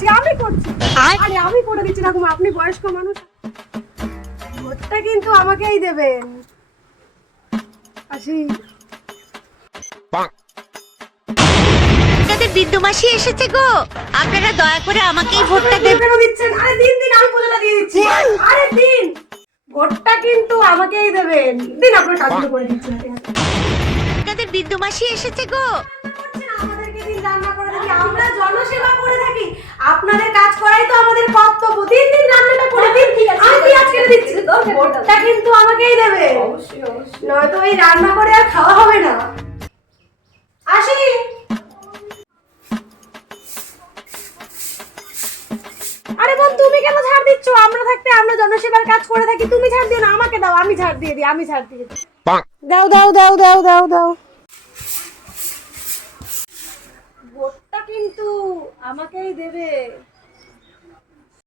করছি। আরে আমি করে দিচ্ছি ঠাকুমা, আপনি বয়স্ক মানুষ, ভোটটা কিন্তু আমাকেই দেবেন। আসি। আপনাদের বৃদ্ধ মাসি এসেছে গো, আপনারা দয়া করে আমাকেই ভোটটা দেবেন। কেন দিচ্ছেন? আরে দিন দিন, আমি পুজোটা দিয়ে দিচ্ছি। আরে দিন, ভোটটা কিন্তু আমাকেই দেবেন। দিন, আপনার কাজগুলো করে দিচ্ছি। আপনাদের বৃদ্ধ মাসি এসেছে গো। আমাদেরকে দিন, রান্না করে থাকি, আমরা জনসেবা করে থাকি, আপনাদের কাজ করাই তো আমাদের কর্তব্য। দিন দিন রান্নাটা করে দিন, আমি পেঁয়াজ কেটে দিচ্ছি। ভোটটা কিন্তু আমাকেই দেবে, নয়তো এই রান্না করে আর খাওয়া হবে না। আসি। আরে বোন, তুমি কেন ছাড় দিচ্ছ? আমরা থাকতে আমরা জনসেবার কাজ করে থাকি, তুমি ছাড় দিও না, আমাকে দাও, আমি ছাড় দিয়ে দিই, আমি ছাড় দিয়ে দিই। দাও দাও দাও দাও দাও দাও। ভোটটা কিন্তু আমাকেই দেবে।